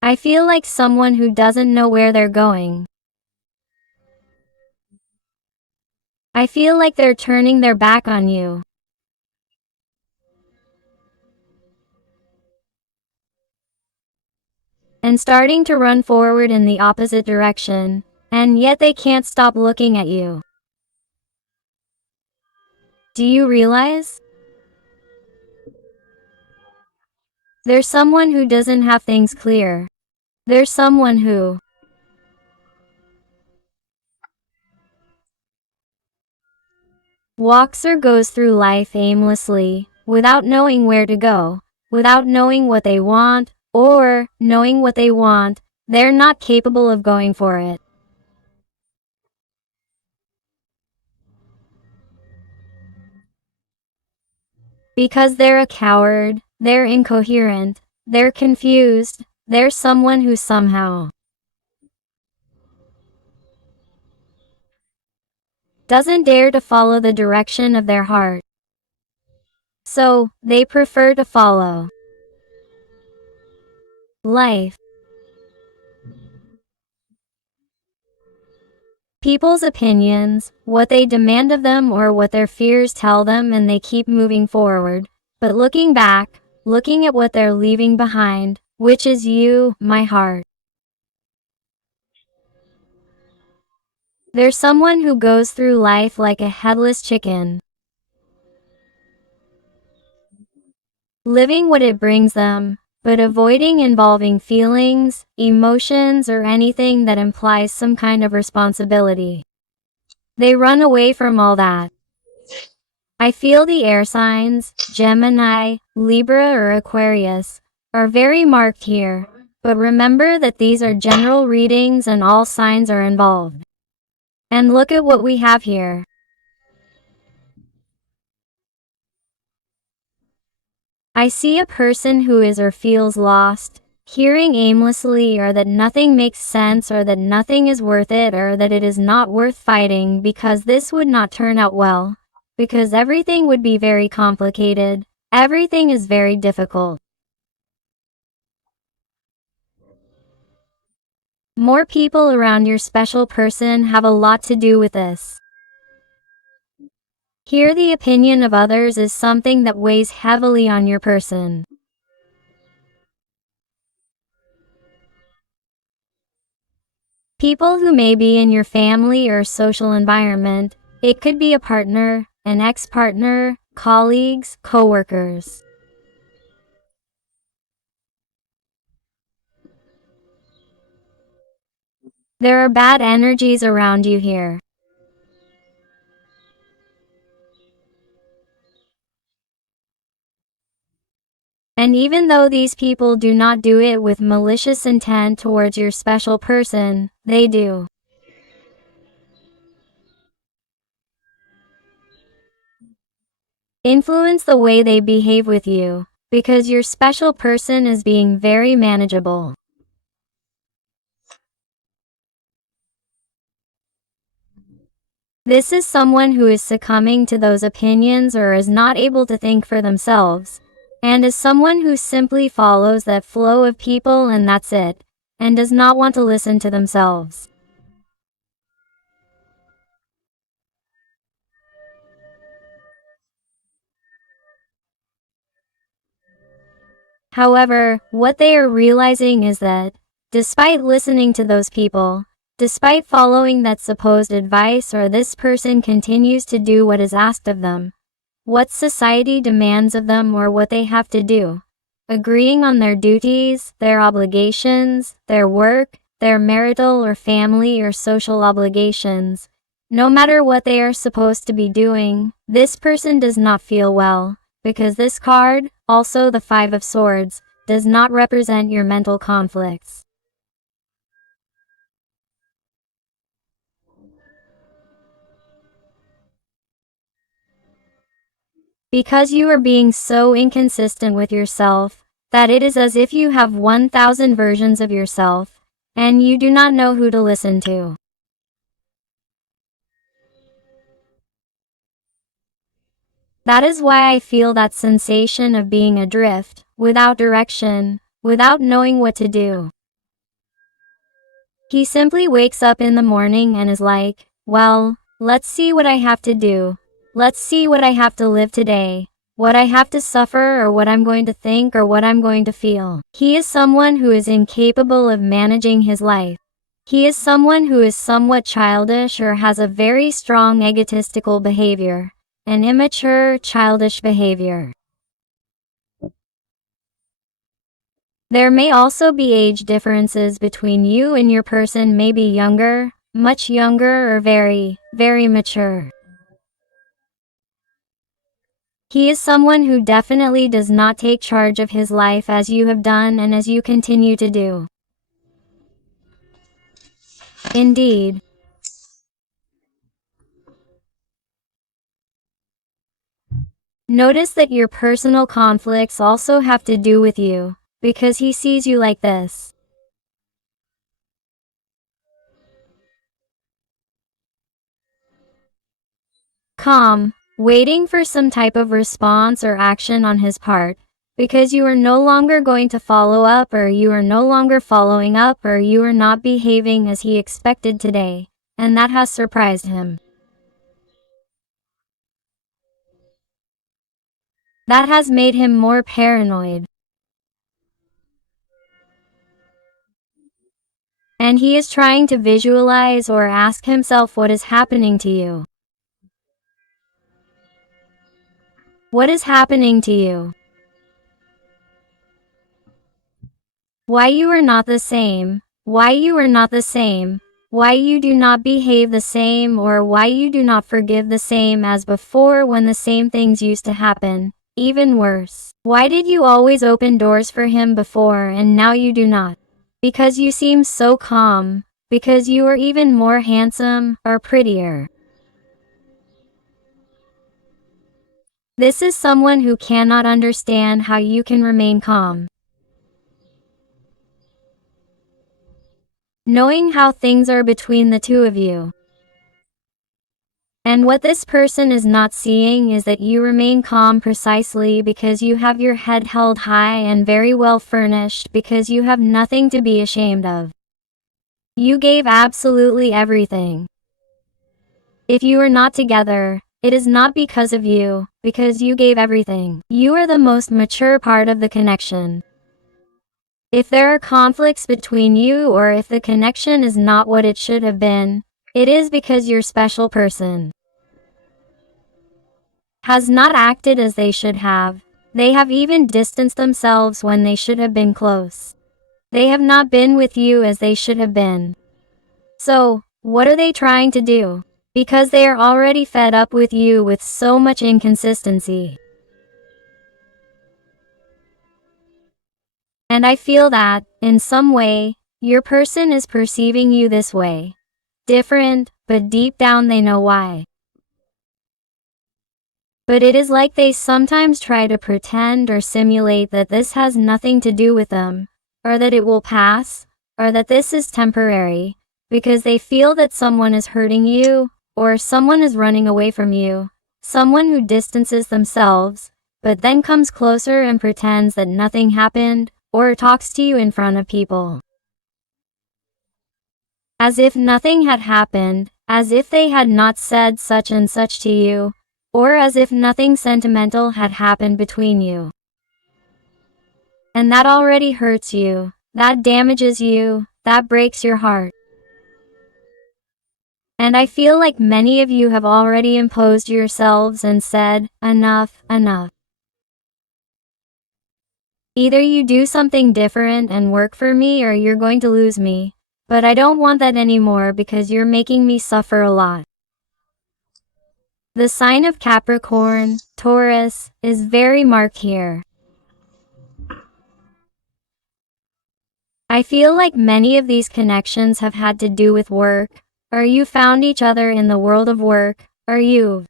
I feel like someone who doesn't know where they're going. I feel like they're turning their back on you. And starting to run forward in the opposite direction, and yet they can't stop looking at you. Do you realize? There's someone who doesn't have things clear. There's someone who walks or goes through life aimlessly, without knowing where to go, without knowing what they want, or, knowing what they want, they're not capable of going for it. Because they're a coward, they're incoherent, they're confused, they're someone who somehow doesn't dare to follow the direction of their heart. So, they prefer to follow life, people's opinions, what they demand of them or what their fears tell them, and they keep moving forward. But looking back, looking at what they're leaving behind, which is you, my heart. There's someone who goes through life like a headless chicken, living what it brings them, but avoiding involving feelings, emotions, or anything that implies some kind of responsibility. They run away from all that. I feel the air signs, Gemini, Libra, or Aquarius, are very marked here, but remember that these are general readings and all signs are involved. And look at what we have here. I see a person who is or feels lost, hearing aimlessly, or that nothing makes sense, or that nothing is worth it, or that it is not worth fighting because this would not turn out well, because everything would be very complicated, everything is very difficult. More people around your special person have a lot to do with this. Here the opinion of others is something that weighs heavily on your person. People who may be in your family or social environment, it could be a partner, an ex-partner, colleagues, co-workers. There are bad energies around you here. And even though these people do not do it with malicious intent towards your special person, they do. Influence the way they behave with you, because your special person is being very manageable. This is someone who is succumbing to those opinions or is not able to think for themselves, and is someone who simply follows that flow of people and that's it, and does not want to listen to themselves. However, what they are realizing is that, despite listening to those people, despite following that supposed advice, or this person continues to do what is asked of them, what society demands of them, or what they have to do, agreeing on their duties, their obligations, their work, their marital or family or social obligations, no matter what they are supposed to be doing, this person does not feel well, because this card, also the Five of Swords, does not represent your mental conflicts. Because you are being so inconsistent with yourself, that it is as if you have 1,000 versions of yourself, and you do not know who to listen to. That is why I feel that sensation of being adrift, without direction, without knowing what to do. He simply wakes up in the morning and is like, well, let's see what I have to do. Let's see what I have to live today, what I have to suffer or what I'm going to think or what I'm going to feel. He is someone who is incapable of managing his life. He is someone who is somewhat childish or has a very strong egotistical behavior, an immature, childish behavior. There may also be age differences between you and your person, may be younger, much younger, or very, very mature. He is someone who definitely does not take charge of his life as you have done and as you continue to do. Indeed. Notice that your personal conflicts also have to do with you, because he sees you like this. Calm, waiting for some type of response or action on his part, because you are no longer going to follow up, or you are no longer following up, or you are not behaving as he expected today, and that has surprised him. That has made him more paranoid. And he is trying to visualize or ask himself what is happening to you. What is happening to you? Why you are not the same, why you are not the same, why you do not behave the same, or why you do not forgive the same as before when the same things used to happen, even worse. Why did you always open doors for him before and now you do not? Because you seem so calm, because you are even more handsome or prettier. This is someone who cannot understand how you can remain calm. Knowing how things are between the two of you. And what this person is not seeing is that you remain calm precisely because you have your head held high and very well furnished, because you have nothing to be ashamed of. You gave absolutely everything. If you are not together, it is not because of you, because you gave everything. You are the most mature part of the connection. If there are conflicts between you, or if the connection is not what it should have been, it is because your special person has not acted as they should have. They have even distanced themselves when they should have been close. They have not been with you as they should have been. So, what are they trying to do? Because they are already fed up with you with so much inconsistency. And I feel that, in some way, your person is perceiving you this way. Different, but deep down they know why. But it is like they sometimes try to pretend or simulate that this has nothing to do with them, or that it will pass, or that this is temporary, because they feel that someone is hurting you, or someone is running away from you, someone who distances themselves, but then comes closer and pretends that nothing happened, or talks to you in front of people. As if nothing had happened, as if they had not said such and such to you, or as if nothing sentimental had happened between you. And that already hurts you, that damages you, that breaks your heart. And I feel like many of you have already imposed yourselves and said, enough, enough. Either you do something different and work for me, or you're going to lose me. But I don't want that anymore because you're making me suffer a lot. The sign of Capricorn, Taurus, is very marked here. I feel like many of these connections have had to do with work, or you found each other in the world of work, or you've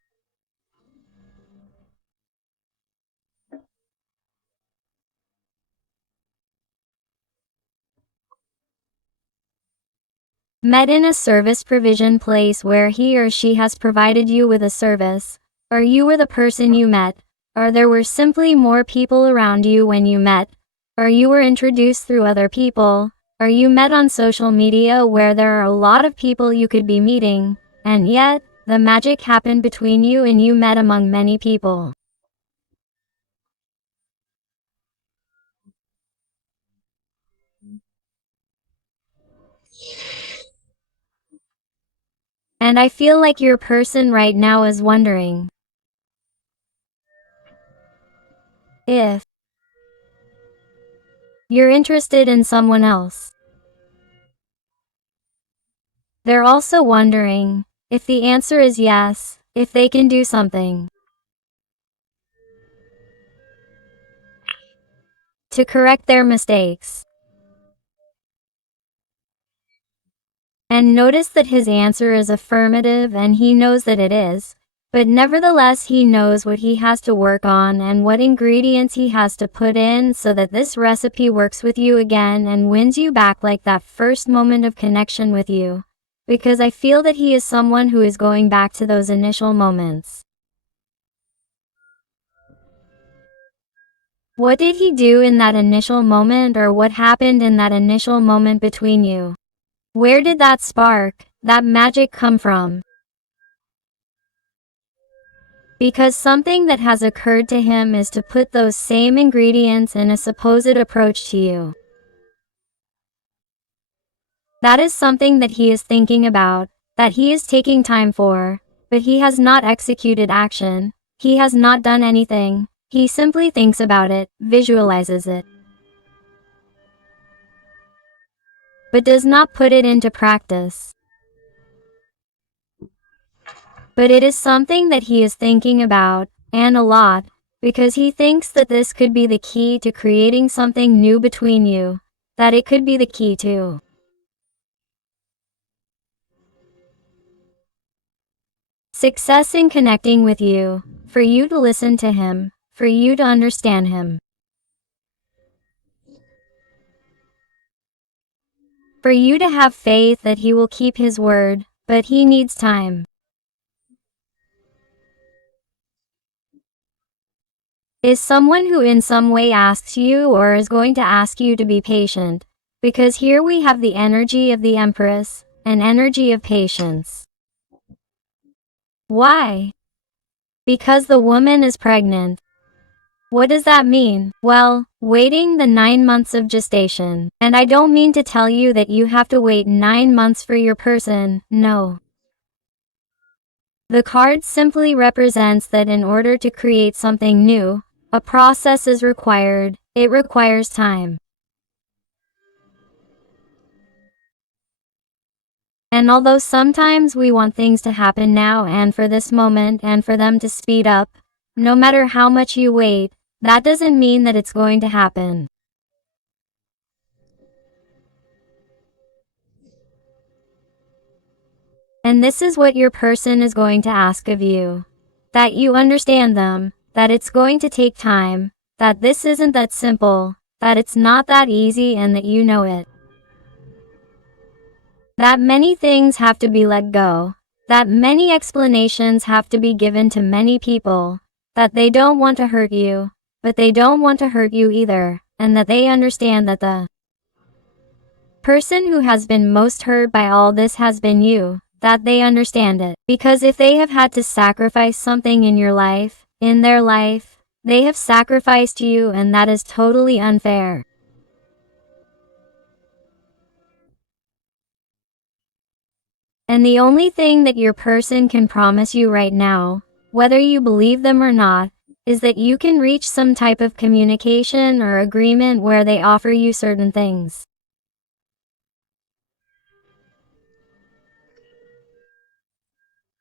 met in a service provision place where he or she has provided you with a service, or you were the person you met, or there were simply more people around you when you met, or you were introduced through other people, Or you met on social media where there are a lot of people you could be meeting, and yet, the magic happened between you and you met among many people. And I feel like your person right now is wondering if you're interested in someone else. They're also wondering if the answer is yes, if they can do something to correct their mistakes. And notice that his answer is affirmative and he knows that it is, but nevertheless he knows what he has to work on and what ingredients he has to put in so that this recipe works with you again and wins you back like that first moment of connection with you. Because I feel that he is someone who is going back to those initial moments. What did he do in that initial moment, or what happened in that initial moment between you? Where did that spark, that magic come from? Because something that has occurred to him is to put those same ingredients in a supposed approach to you. That is something that he is thinking about, that he is taking time for, but he has not executed action, he has not done anything, he simply thinks about it, visualizes it, but does not put it into practice. But it is something that he is thinking about, and a lot, because he thinks that this could be the key to creating something new between you, that it could be the key to success in connecting with you, for you to listen to him, for you to understand him, for you to have faith that he will keep his word, but he needs time. Is someone who in some way asks you or is going to ask you to be patient, because here we have the energy of the Empress, an energy of patience. Why? Because the woman is pregnant. What does that mean? Well, waiting the 9 months of gestation. And I don't mean to tell you that you have to wait 9 months for your person, no. The card simply represents that in order to create something new, a process is required, it requires time. And although sometimes we want things to happen now and for this moment and for them to speed up, no matter how much you wait, that doesn't mean that it's going to happen. And this is what your person is going to ask of you. That you understand them, that it's going to take time, that this isn't that simple, that it's not that easy and that you know it. That many things have to be let go, that many explanations have to be given to many people, that they don't want to hurt you, but they don't want to hurt you either, and that they understand that the person who has been most hurt by all this has been you, that they understand it. Because if they have had to sacrifice something in your life, in their life, they have sacrificed you, and that is totally unfair. And the only thing that your person can promise you right now, whether you believe them or not, is that you can reach some type of communication or agreement where they offer you certain things.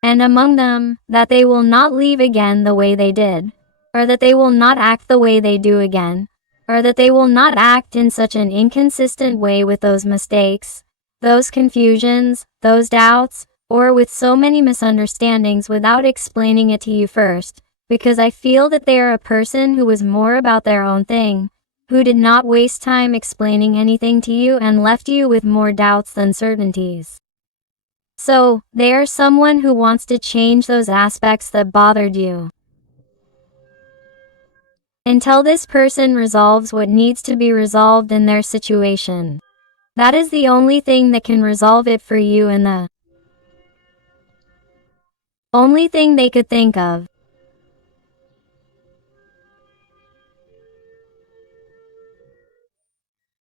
And among them, that they will not leave again the way they did, or that they will not act the way they do again, or that they will not act in such an inconsistent way with those mistakes, those confusions, those doubts, or with so many misunderstandings without explaining it to you first, because I feel that they are a person who was more about their own thing, who did not waste time explaining anything to you and left you with more doubts than certainties. So, they are someone who wants to change those aspects that bothered you. Until this person resolves what needs to be resolved in their situation. That is the only thing that can resolve it for you and the only thing they could think of.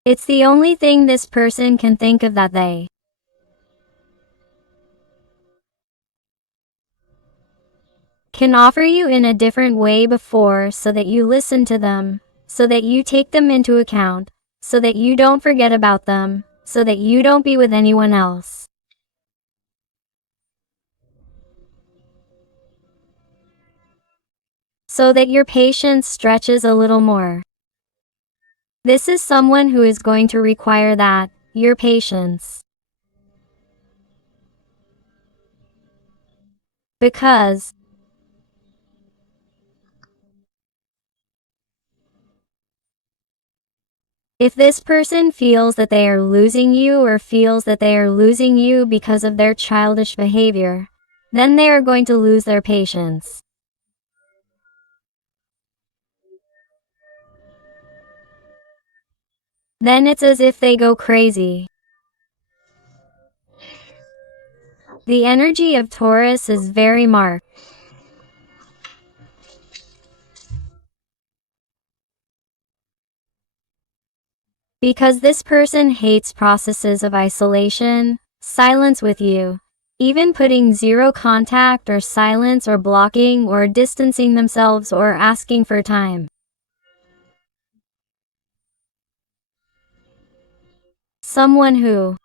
It's the only thing this person can think of that they can offer you in a different way before, so that you listen to them, so that you take them into account, so that you don't forget about them, so that you don't be with anyone else. So that your patience stretches a little more. This is someone who is going to require that, your patience. Because if this person feels that they are losing you or feels that they are losing you because of their childish behavior, then they are going to lose their patience. Then it's as if they go crazy. The energy of Taurus is very marked. Because this person hates processes of isolation, silence with you, even putting zero contact or silence or blocking or distancing themselves or asking for time. Someone who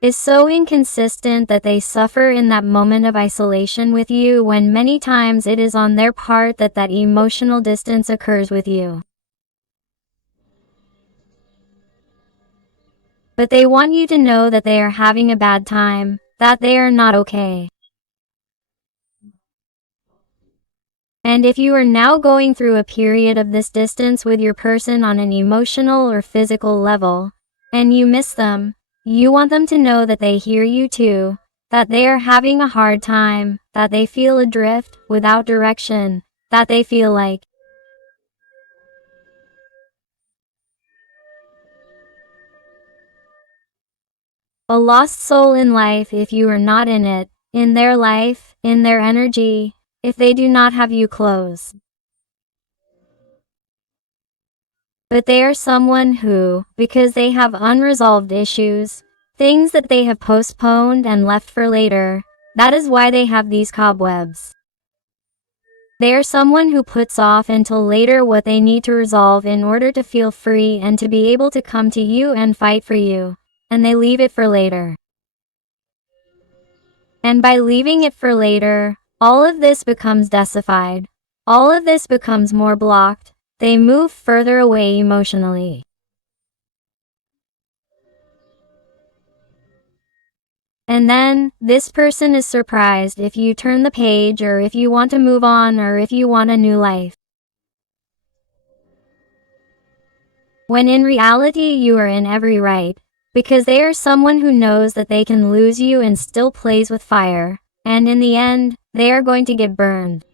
is so inconsistent that they suffer in that moment of isolation with you, when many times it is on their part that that emotional distance occurs with you. But they want you to know that they are having a bad time, that they are not okay. And if you are now going through a period of this distance with your person on an emotional or physical level, and you miss them, you want them to know that they hear you too, that they are having a hard time, that they feel adrift, without direction, that they feel like a lost soul in life if you are not in it, in their life, in their energy, if they do not have you close. But they are someone who, because they have unresolved issues, things that they have postponed and left for later, that is why they have these cobwebs. They are someone who puts off until later what they need to resolve in order to feel free and to be able to come to you and fight for you, and they leave it for later. And by leaving it for later, all of this becomes decified. All of this becomes more blocked. They move further away emotionally. And then, this person is surprised if you turn the page, or if you want to move on, or if you want a new life. When in reality you are in every right, because they are someone who knows that they can lose you and still plays with fire, and in the end, they are going to get burned.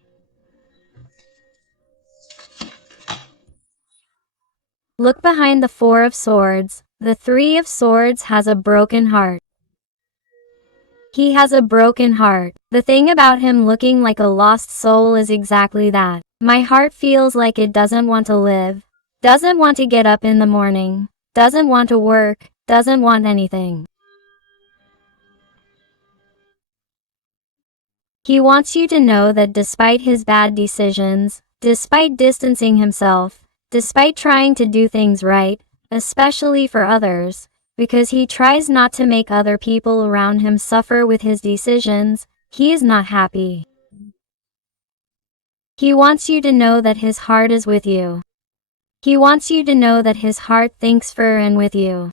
Look behind the Four of Swords. The Three of Swords has a broken heart. He has a broken heart. The thing about him looking like a lost soul is exactly that. My heart feels like it doesn't want to live, doesn't want to get up in the morning, doesn't want to work, doesn't want anything. He wants you to know that despite his bad decisions, despite distancing himself, despite trying to do things right, especially for others, because he tries not to make other people around him suffer with his decisions, he is not happy. He wants you to know that his heart is with you. He wants you to know that his heart thinks for and with you.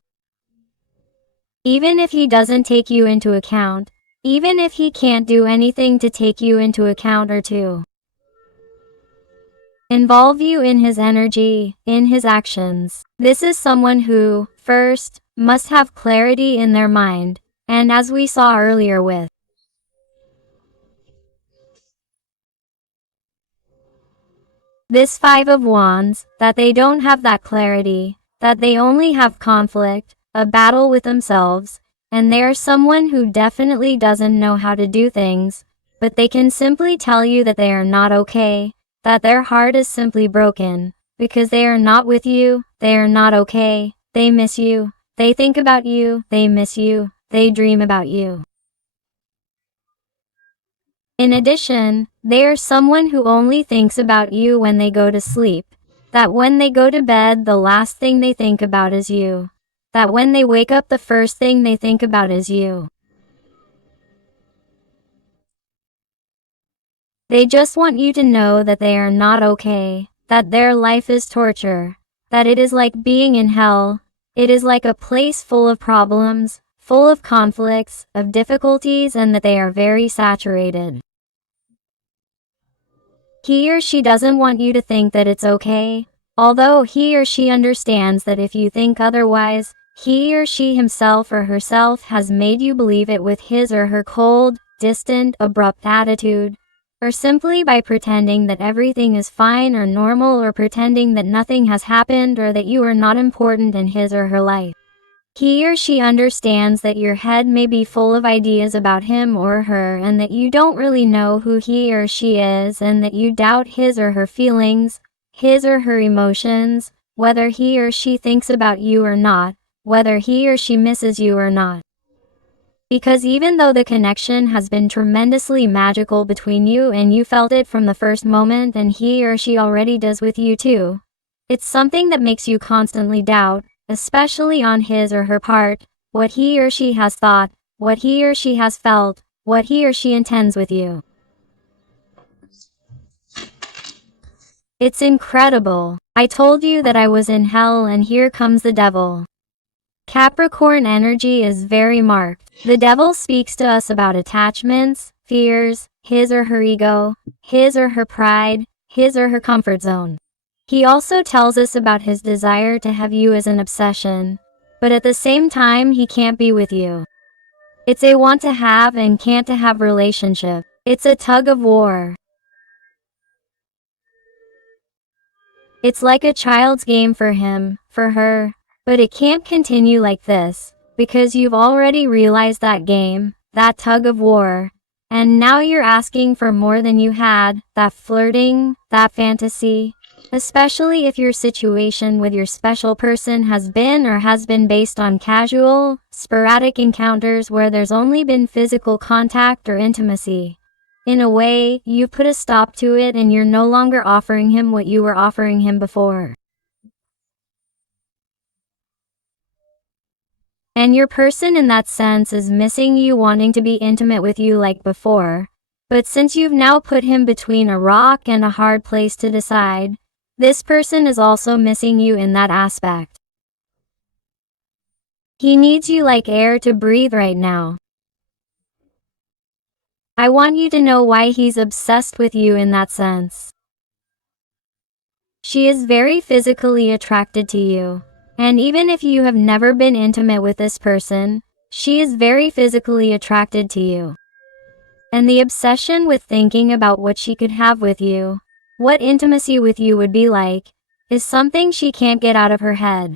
Even if he doesn't take you into account, even if he can't do anything to take you into account or to involve you in his energy, in his actions. This is someone who, first, must have clarity in their mind, and as we saw earlier with This Five of Wands, that they don't have that clarity, that they only have conflict, a battle with themselves, and they are someone who definitely doesn't know how to do things, but they can simply tell you that they are not okay, that their heart is simply broken, because they are not with you, they are not okay, they miss you, they think about you, they miss you, they dream about you. In addition, they are someone who only thinks about you when they go to sleep, that when they go to bed the last thing they think about is you, that when they wake up the first thing they think about is you. They just want you to know that they are not okay, that their life is torture, that it is like being in hell, it is like a place full of problems, full of conflicts, of difficulties, and that they are very saturated. He or she doesn't want you to think that it's okay, although he or she understands that if you think otherwise, he or she himself or herself has made you believe it with his or her cold, distant, abrupt attitude, or simply by pretending that everything is fine or normal, or pretending that nothing has happened or that you are not important in his or her life. He or she understands that your head may be full of ideas about him or her, and that you don't really know who he or she is, and that you doubt his or her feelings, his or her emotions, whether he or she thinks about you or not, whether he or she misses you or not. Because even though the connection has been tremendously magical between you and you felt it from the first moment, and he or she already does with you too, it's something that makes you constantly doubt, especially on his or her part, what he or she has thought, what he or she has felt, what he or she intends with you. It's incredible. I told you that I was in hell and here comes the devil. Capricorn energy is very marked. The devil speaks to us about attachments, fears, his or her ego, his or her pride, his or her comfort zone. He also tells us about his desire to have you as an obsession, but at the same time he can't be with you. It's a want to have and can't to have relationship. It's a tug of war. It's like a child's game for him, for her, but it can't continue like this, because you've already realized that game, that tug of war, and now you're asking for more than you had, that flirting, that fantasy. Especially if your situation with your special person has been based on casual, sporadic encounters where there's only been physical contact or intimacy. In a way, you put a stop to it and you're no longer offering him what you were offering him before. And your person in that sense is missing you, wanting to be intimate with you like before. But since you've now put him between a rock and a hard place to decide, this person is also missing you in that aspect. He needs you like air to breathe right now. I want you to know why he's obsessed with you in that sense. She is very physically attracted to you. And even if you have never been intimate with this person, she is very physically attracted to you. And the obsession with thinking about what she could have with you, what intimacy with you would be like, is something she can't get out of her head.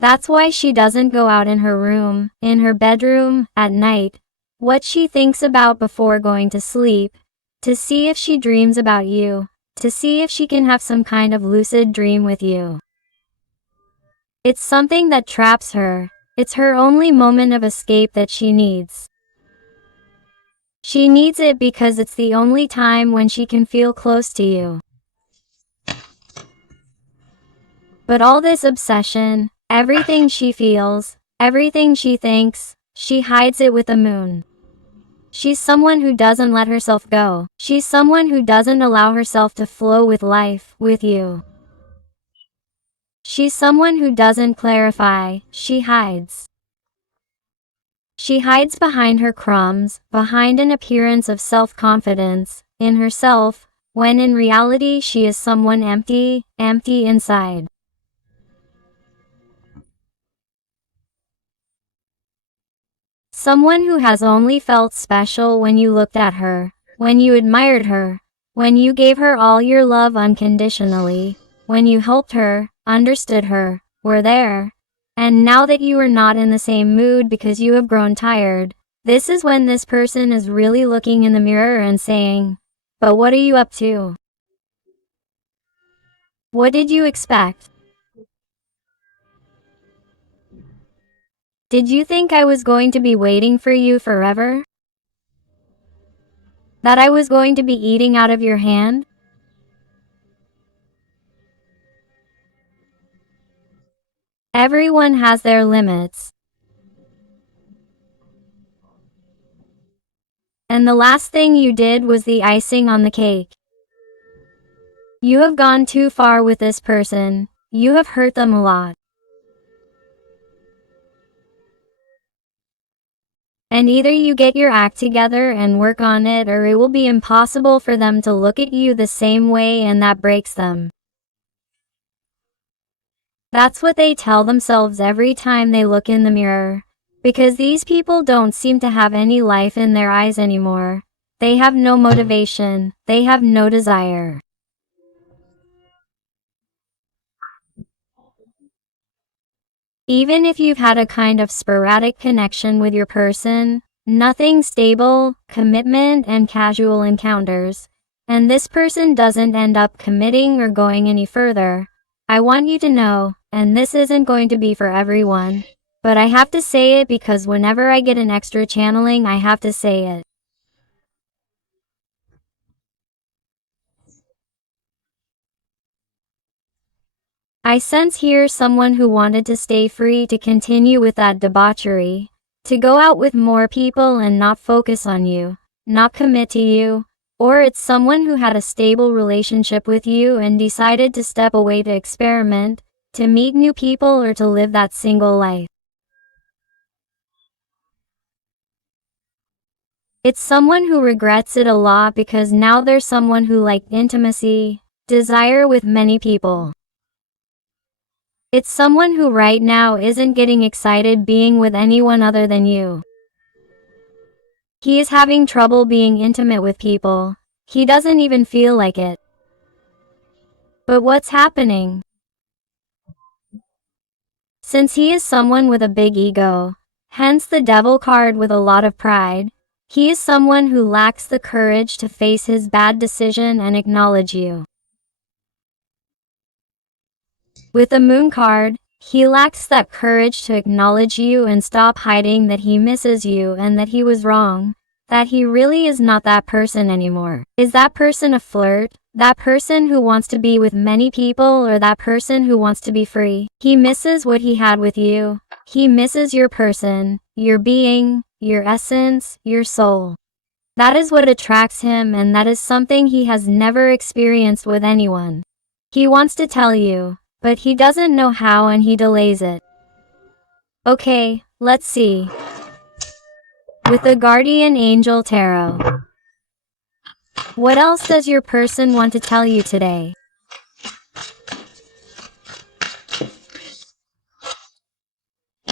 That's why she doesn't go out in her room, in her bedroom, at night, what she thinks about before going to sleep, to see if she dreams about you, to see if she can have some kind of lucid dream with you. It's something that traps her. It's her only moment of escape that she needs. She needs it because it's the only time when she can feel close to you. But all this obsession, everything she feels, everything she thinks, she hides it with the moon. She's someone who doesn't let herself go. She's someone who doesn't allow herself to flow with life, with you. She's someone who doesn't clarify, she hides. She hides behind her crumbs, behind an appearance of self-confidence, in herself, when in reality she is someone empty, empty inside. Someone who has only felt special when you looked at her, when you admired her, When you gave her all your love unconditionally, when you helped her, understood her, were there. And now that you are not in the same mood because you have grown tired, this is when this person is really looking in the mirror and saying, "But what are you up to? What did you expect? Did you think I was going to be waiting for you forever? That I was going to be eating out of your hand?" Everyone has their limits. And the last thing you did was the icing on the cake. You have gone too far with this person. You have hurt them a lot. And either you get your act together and work on it, or it will be impossible for them to look at you the same way, and that breaks them. That's what they tell themselves every time they look in the mirror. Because these people don't seem to have any life in their eyes anymore. They have no motivation. They have no desire. Even if you've had a kind of sporadic connection with your person, nothing stable, commitment and casual encounters, and this person doesn't end up committing or going any further, I want you to know, and this isn't going to be for everyone, but I have to say it because whenever I get an extra channeling, I have to say it. I sense here someone who wanted to stay free to continue with that debauchery, to go out with more people and not focus on you, not commit to you, or it's someone who had a stable relationship with you and decided to step away to experiment, to meet new people or to live that single life. It's someone who regrets it a lot because now there's someone who liked intimacy, desire with many people. It's someone who right now isn't getting excited being with anyone other than you. He is having trouble being intimate with people. He doesn't even feel like it. But what's happening? Since he is someone with a big ego, hence the devil card with a lot of pride, he is someone who lacks the courage to face his bad decision and acknowledge you. With the moon card, he lacks that courage to acknowledge you and stop hiding that he misses you and that he was wrong, that he really is not that person anymore. Is that person a flirt? That person who wants to be with many people, or that person who wants to be free? He misses what he had with you. He misses your person, your being, your essence, your soul. That is what attracts him, and that is something he has never experienced with anyone. He wants to tell you, but he doesn't know how and he delays it. Okay, let's see. With the Guardian Angel Tarot. What else does your person want to tell you today?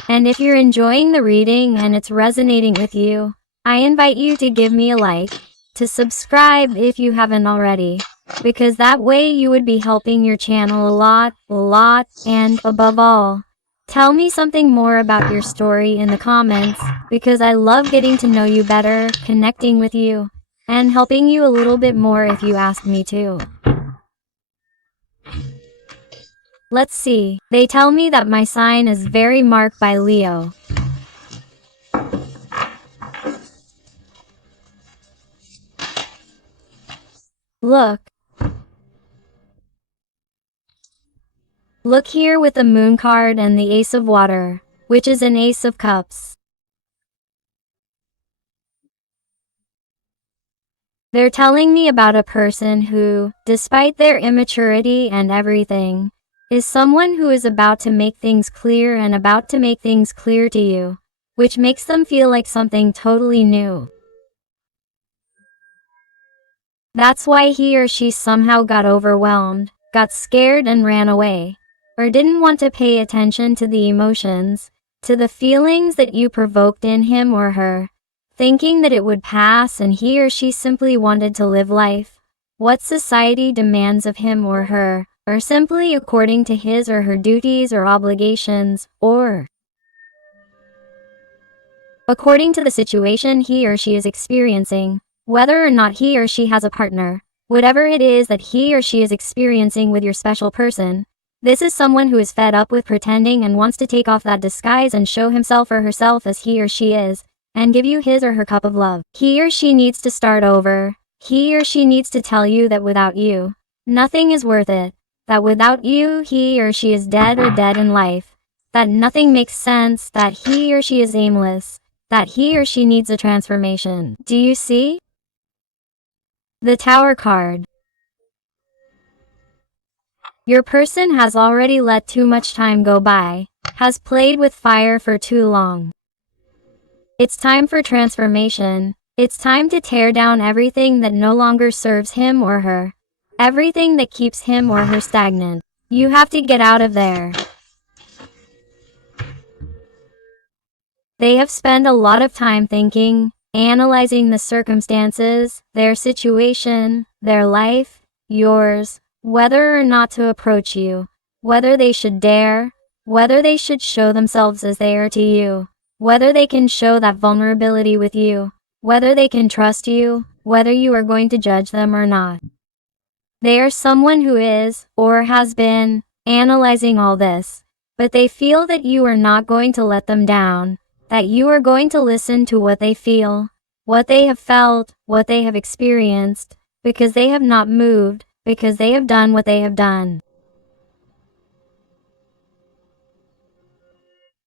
And if you're enjoying the reading and it's resonating with you, I invite you to give me a like, to subscribe if you haven't already, because that way you would be helping your channel a lot, and above all, tell me something more about your story in the comments, because I love getting to know you better, connecting with you, and helping you a little bit more if you ask me to. Let's see. They tell me that my sign is very marked by Leo. Look. Look here with the Moon card and the Ace of Water, which is an Ace of Cups. They're telling me about a person who, despite their immaturity and everything, is someone who is about to make things clear and about to make things clear to you, which makes them feel like something totally new. That's why he or she somehow got overwhelmed, got scared and ran away, or didn't want to pay attention to the emotions, to the feelings that you provoked in him or her, thinking that it would pass, and he or she simply wanted to live life, what society demands of him or her, or simply according to his or her duties or obligations, or according to the situation he or she is experiencing, whether or not he or she has a partner, whatever it is that he or she is experiencing with your special person. This is someone who is fed up with pretending and wants to take off that disguise and show himself or herself as he or she is, and give you his or her cup of love. He or she needs to start over. He or she needs to tell you that without you, nothing is worth it. That without you, he or she is dead or dead in life. That nothing makes sense, that he or she is aimless. That he or she needs a transformation. Do you see? The Tower card. Your person has already let too much time go by, has played with fire for too long. It's time for transformation. It's time to tear down everything that no longer serves him or her. Everything that keeps him or her stagnant. You have to get out of there. They have spent a lot of time thinking, analyzing the circumstances, their situation, their life, yours, whether or not to approach you, whether they should dare, whether they should show themselves as they are to you, whether they can show that vulnerability with you, whether they can trust you, whether you are going to judge them or not. They are someone who is, or has been, analyzing all this, but they feel that you are not going to let them down, that you are going to listen to what they feel, what they have felt, what they have experienced, because they have not moved, because they have done what they have done.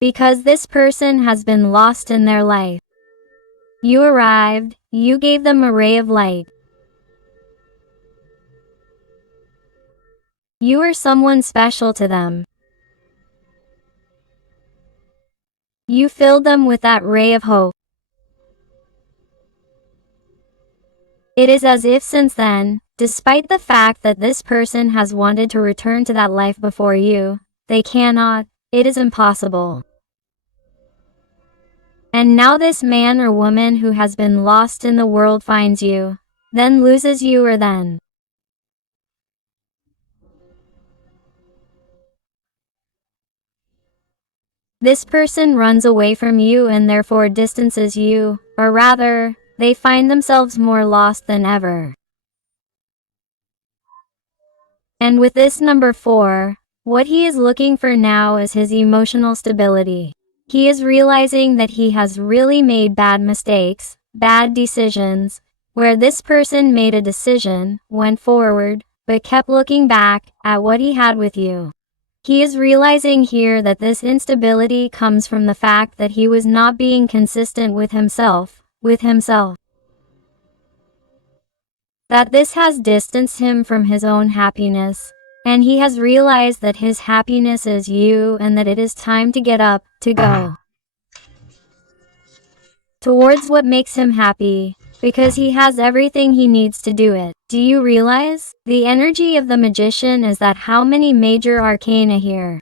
Because this person has been lost in their life. You arrived, you gave them a ray of light. You are someone special to them. You filled them with that ray of hope. It is as if since then, despite the fact that this person has wanted to return to that life before you, they cannot, it is impossible. And now this man or woman who has been lost in the world finds you, then loses you or then. This person runs away from you and therefore distances you, or rather, they find themselves more lost than ever. And with this number 4, what he is looking for now is his emotional stability. He is realizing that he has really made bad mistakes, bad decisions, where this person made a decision, went forward, but kept looking back at what he had with you. He is realizing here that this instability comes from the fact that he was not being consistent with himself. That this has distanced him from his own happiness, and he has realized that his happiness is you and that it is time to get up, to go towards what makes him happy, because he has everything he needs to do it. Do you realize? The energy of the magician is that how many major arcana here?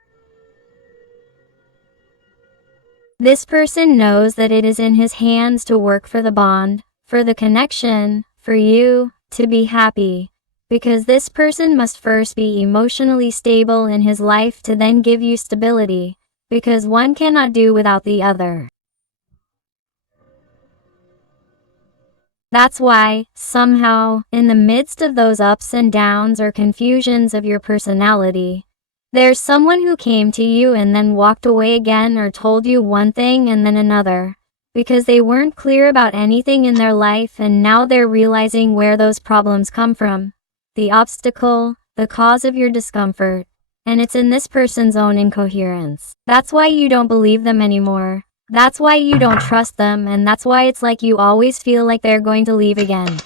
This person knows that it is in his hands to work for the bond, for the connection, for you, to be happy. Because this person must first be emotionally stable in his life to then give you stability, because one cannot do without the other. That's why, somehow, in the midst of those ups and downs or confusions of your personality, there's someone who came to you and then walked away again or told you one thing and then another, because they weren't clear about anything in their life and now they're realizing where those problems come from, the obstacle, the cause of your discomfort, and it's in this person's own incoherence. That's why you don't believe them anymore. That's why you don't trust them, and that's why it's like you always feel like they're going to leave again.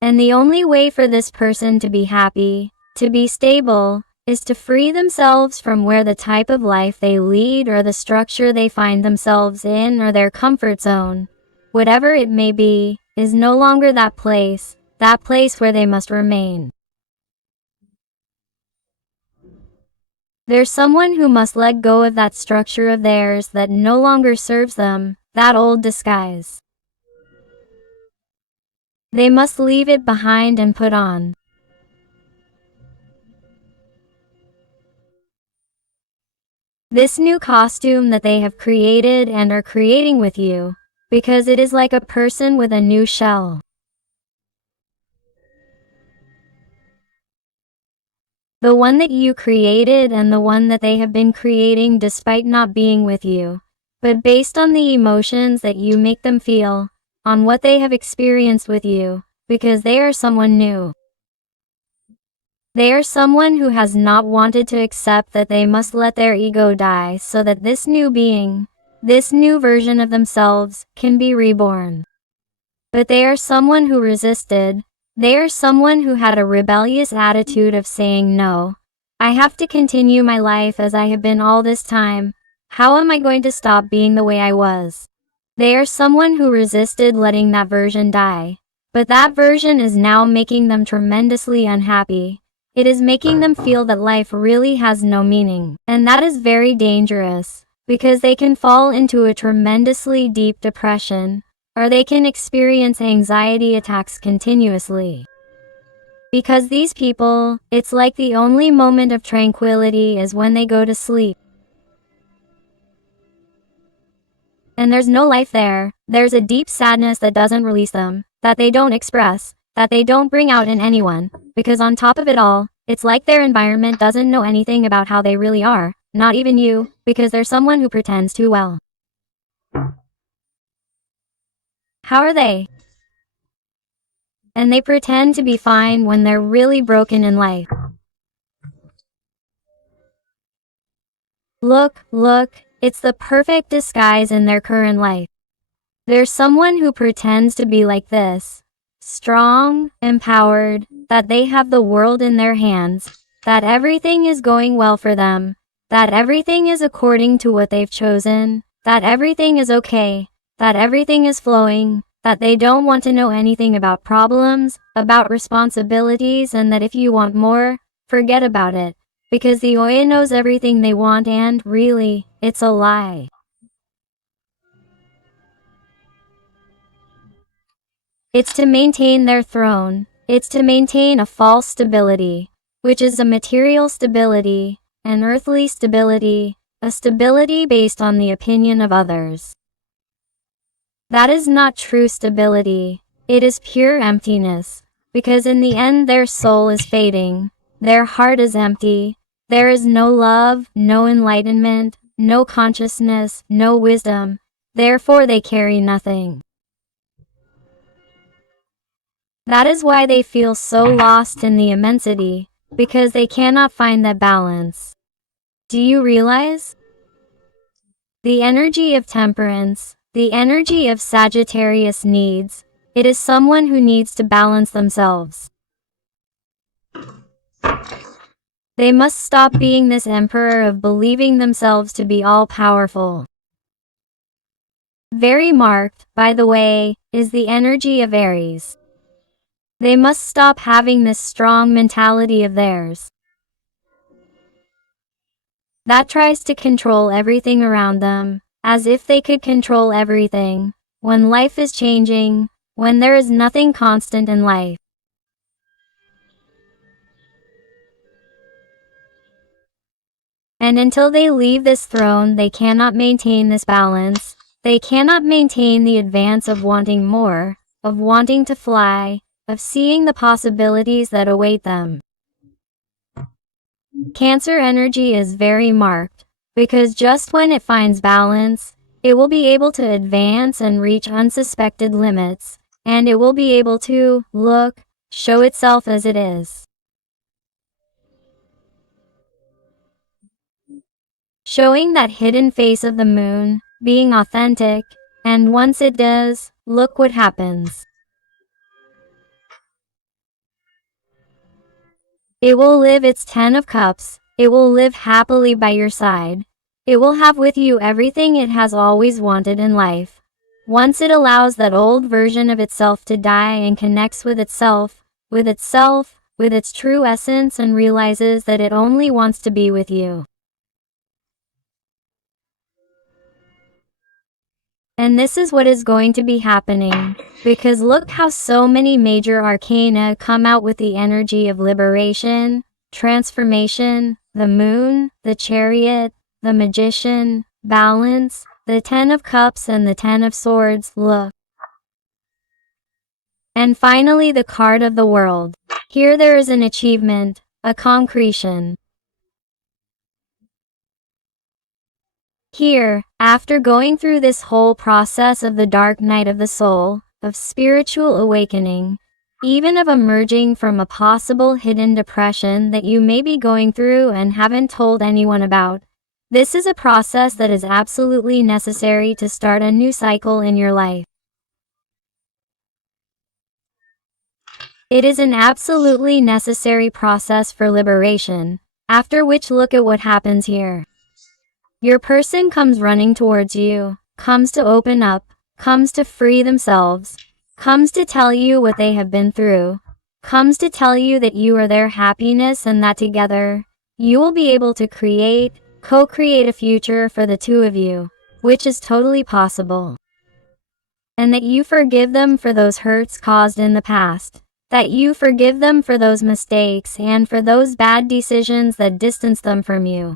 And the only way for this person to be happy, to be stable, is to free themselves from where the type of life they lead or the structure they find themselves in or their comfort zone, whatever it may be, is no longer that place where they must remain. There's someone who must let go of that structure of theirs that no longer serves them, that old disguise. They must leave it behind and put on this new costume that they have created and are creating with you, because it is like a person with a new shell. The one that you created and the one that they have been creating despite not being with you, but based on the emotions that you make them feel, on what they have experienced with you, because they are someone new. They are someone who has not wanted to accept that they must let their ego die so that this new being, this new version of themselves, can be reborn. But they are someone who resisted. They are someone who had a rebellious attitude of saying no. I have to continue my life as I have been all this time. How am I going to stop being the way I was? They are someone who resisted letting that version die. But that version is now making them tremendously unhappy. It is making them feel that life really has no meaning. And that is very dangerous, because they can fall into a tremendously deep depression, or they can experience anxiety attacks continuously. Because these people, it's like the only moment of tranquility is when they go to sleep. And there's no life there. There's a deep sadness that doesn't release them, that they don't express, that they don't bring out in anyone, because on top of it all, it's like their environment doesn't know anything about how they really are, not even you, because they're someone who pretends too well. How are they? And they pretend to be fine when they're really broken in life. Look, it's the perfect disguise in their current life. There's someone who pretends to be like this, strong, empowered, that they have the world in their hands, that everything is going well for them, that everything is according to what they've chosen, that everything is okay, that everything is flowing, that they don't want to know anything about problems, about responsibilities, and that if you want more, forget about it, because the Oya knows everything they want and, really, it's a lie. It's to maintain their throne. It's to maintain a false stability, which is a material stability, an earthly stability, a stability based on the opinion of others. That is not true stability. It is pure emptiness, because in the end their soul is fading, their heart is empty, there is no love, no enlightenment, no consciousness, no wisdom, therefore they carry nothing. That is why they feel so lost in the immensity, because they cannot find that balance. Do you realize? The energy of temperance, the energy of Sagittarius needs, it is someone who needs to balance themselves. They must stop being this emperor of believing themselves to be all-powerful. Very marked, by the way, is the energy of Aries. They must stop having this strong mentality of theirs that tries to control everything around them, as if they could control everything, when life is changing, when there is nothing constant in life. And until they leave this throne, they cannot maintain this balance. They cannot maintain the advance of wanting more, of wanting to fly, of seeing the possibilities that await them. Cancer energy is very marked, because just when it finds balance, it will be able to advance and reach unsuspected limits, and it will be able to, show itself as it is. Showing that hidden face of the moon, being authentic, and once it does, look what happens. It will live its 10 of Cups, it will live happily by your side. It will have with you everything it has always wanted in life. Once it allows that old version of itself to die and connects with itself, with its true essence, and realizes that it only wants to be with you. And this is what is going to be happening, because look how so many major arcana come out with the energy of liberation, transformation, the moon, the chariot, the magician, balance, the 10 of cups and the 10 of swords, look. And finally the card of the world. Here there is an achievement, a concretion. Here, after going through this whole process of the dark night of the soul, of spiritual awakening, even of emerging from a possible hidden depression that you may be going through and haven't told anyone about, this is a process that is absolutely necessary to start a new cycle in your life. It is an absolutely necessary process for liberation, after which look at what happens here. Your person comes running towards you, comes to open up, comes to free themselves, comes to tell you what they have been through, comes to tell you that you are their happiness and that together, you will be able to co-create a future for the two of you, which is totally possible. And that you forgive them for those hurts caused in the past, that you forgive them for those mistakes and for those bad decisions that distanced them from you.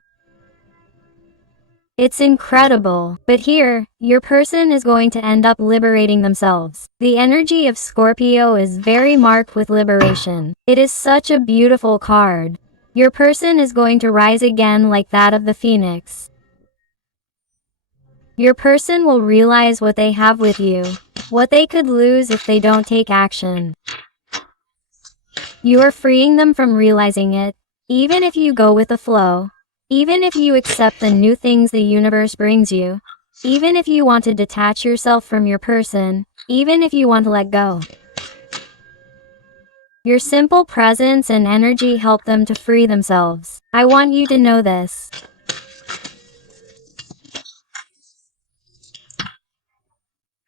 It's incredible, but here, your person is going to end up liberating themselves. The energy of Scorpio is very marked with liberation. It is such a beautiful card. Your person is going to rise again like that of the phoenix. Your person will realize what they have with you, what they could lose if they don't take action. You are freeing them from realizing it, even if you go with the flow. Even if you accept the new things the universe brings you, even if you want to detach yourself from your person, even if you want to let go. Your simple presence and energy help them to free themselves. I want you to know this.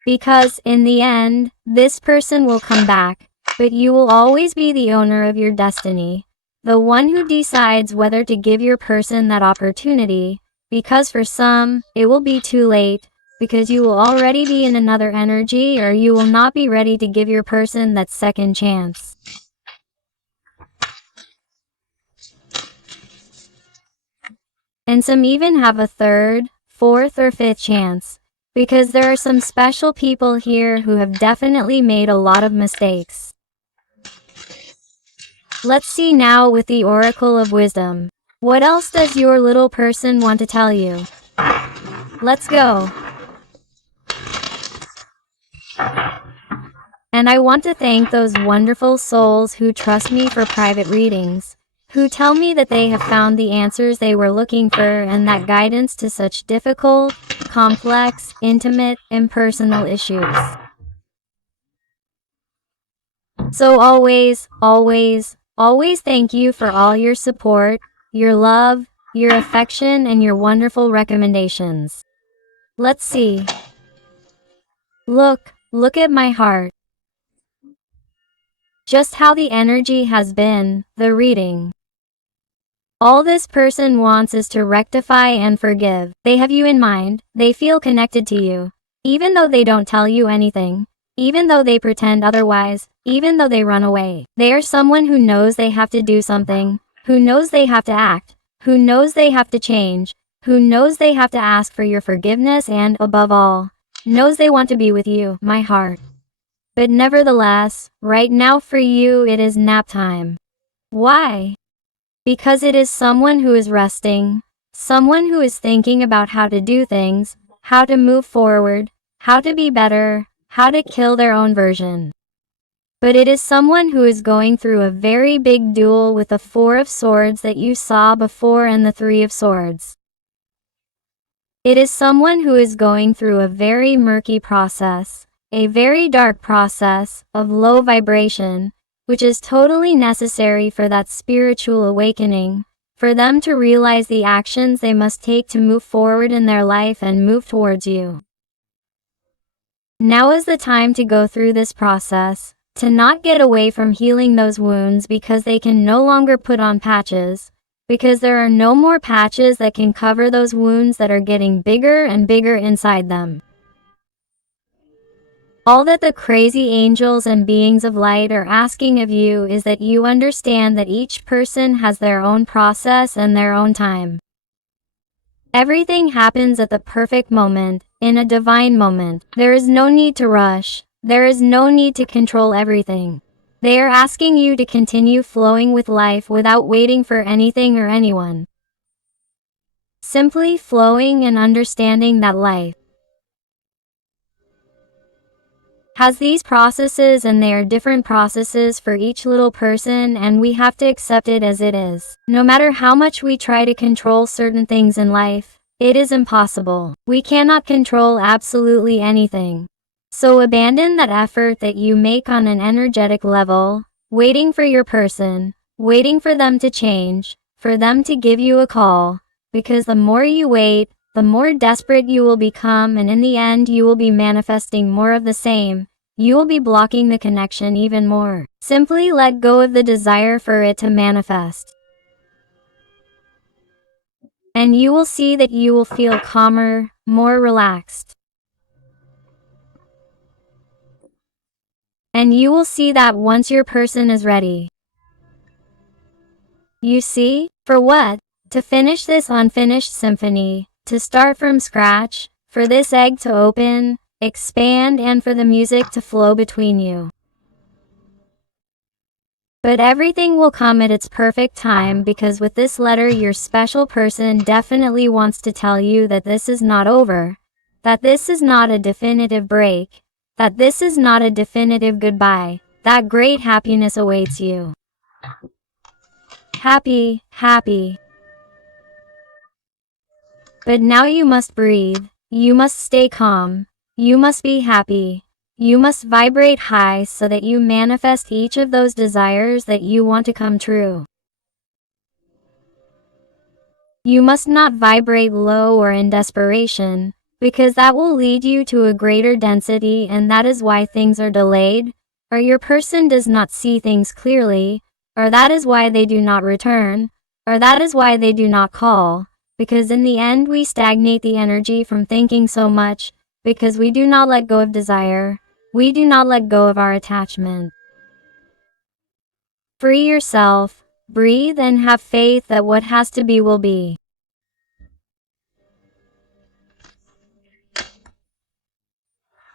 Because, in the end, this person will come back, but you will always be the owner of your destiny. The one who decides whether to give your person that opportunity, because for some, it will be too late, because you will already be in another energy or you will not be ready to give your person that second chance. And some even have a third, fourth or fifth chance, because there are some special people here who have definitely made a lot of mistakes. Let's see now with the Oracle of Wisdom. What else does your little person want to tell you? Let's go. And I want to thank those wonderful souls who trust me for private readings, who tell me that they have found the answers they were looking for and that guidance to such difficult, complex, intimate, impersonal issues. So always thank you for all your support, your love, your affection, and your wonderful recommendations. Let's see. Look at my heart. Just how the energy has been, the reading. All this person wants is to rectify and forgive. They have you in mind, they feel connected to you. Even though they don't tell you anything, even though they pretend otherwise, even though they run away. They are someone who knows they have to do something, who knows they have to act, who knows they have to change, who knows they have to ask for your forgiveness and, above all, knows they want to be with you, my heart. But nevertheless, right now for you it is nap time. Why? Because it is someone who is resting, someone who is thinking about how to do things, how to move forward, how to be better, how to kill their own version. But it is someone who is going through a very big duel with the Four of Swords that you saw before and the Three of Swords. It is someone who is going through a very murky process, a very dark process of low vibration, which is totally necessary for that spiritual awakening, for them to realize the actions they must take to move forward in their life and move towards you. Now is the time to go through this process, to not get away from healing those wounds because they can no longer put on patches, because there are no more patches that can cover those wounds that are getting bigger and bigger inside them. All that the crazy angels and beings of light are asking of you is that you understand that each person has their own process and their own time. Everything happens at the perfect moment, in a divine moment. There is no need to rush. There is no need to control everything. They are asking you to continue flowing with life without waiting for anything or anyone. Simply flowing and understanding that life has these processes, and they are different processes for each little person, and we have to accept it as it is. No matter how much we try to control certain things in life, it is impossible. We cannot control absolutely anything. So abandon that effort that you make on an energetic level, waiting for your person, waiting for them to change, for them to give you a call, because the more you wait, the more desperate you will become, and in the end you will be manifesting more of the same. You will be blocking the connection even more. Simply let go of the desire for it to manifest. And you will see that you will feel calmer, more relaxed. And you will see that once your person is ready. You see? For what? To finish this unfinished symphony, to start from scratch, for this egg to open, expand, and for the music to flow between you. But everything will come at its perfect time, because with this letter your special person definitely wants to tell you that this is not over, that this is not a definitive break, that this is not a definitive goodbye, that great happiness awaits you. Happy, happy. But now you must breathe, you must stay calm, you must be happy, you must vibrate high so that you manifest each of those desires that you want to come true. You must not vibrate low or in desperation, because that will lead you to a greater density, and that is why things are delayed, or your person does not see things clearly, or that is why they do not return, or that is why they do not call. Because in the end we stagnate the energy from thinking so much, because we do not let go of desire, we do not let go of our attachment. Free yourself, breathe, and have faith that what has to be will be.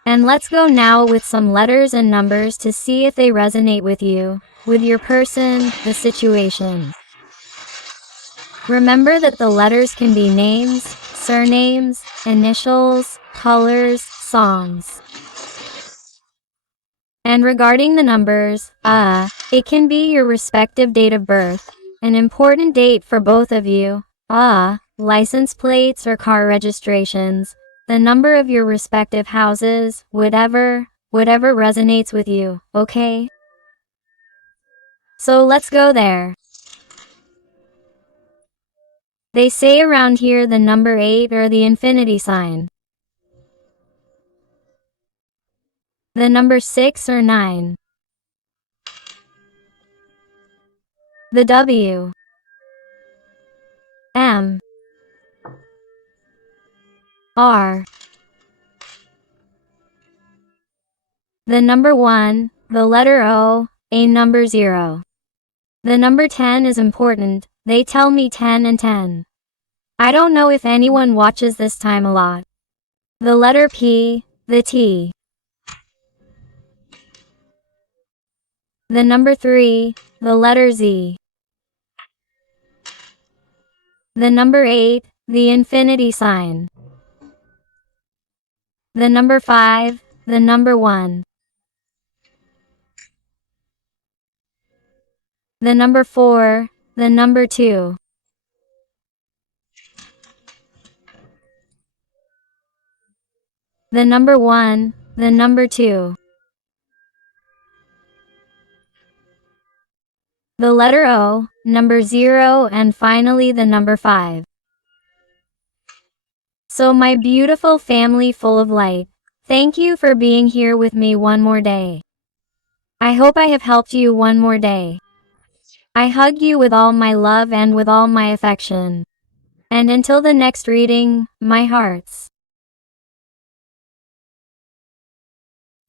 And let's go now with some letters and numbers to see if they resonate with you, with your person, the situation. Remember that the letters can be names, surnames, initials, colors, songs. And regarding the numbers, it can be your respective date of birth, an important date for both of you, license plates or car registrations, the number of your respective houses, whatever resonates with you, okay? So let's go there. They say around here the number 8 or the infinity sign. The number 6 or 9. The W. M. R. The number 1, the letter O, a number 0. The number 10 is important, they tell me 10 and 10. I don't know if anyone watches this time a lot. The letter P, the T. The number 3, the letter Z. The number 8, the infinity sign. The number 5, the number 1. The number 4, the number 2. The number 1, the number 2. The letter O, number 0, and finally the number 5. So my beautiful family full of light, thank you for being here with me one more day. I hope I have helped you one more day. I hug you with all my love and with all my affection. And until the next reading, my hearts.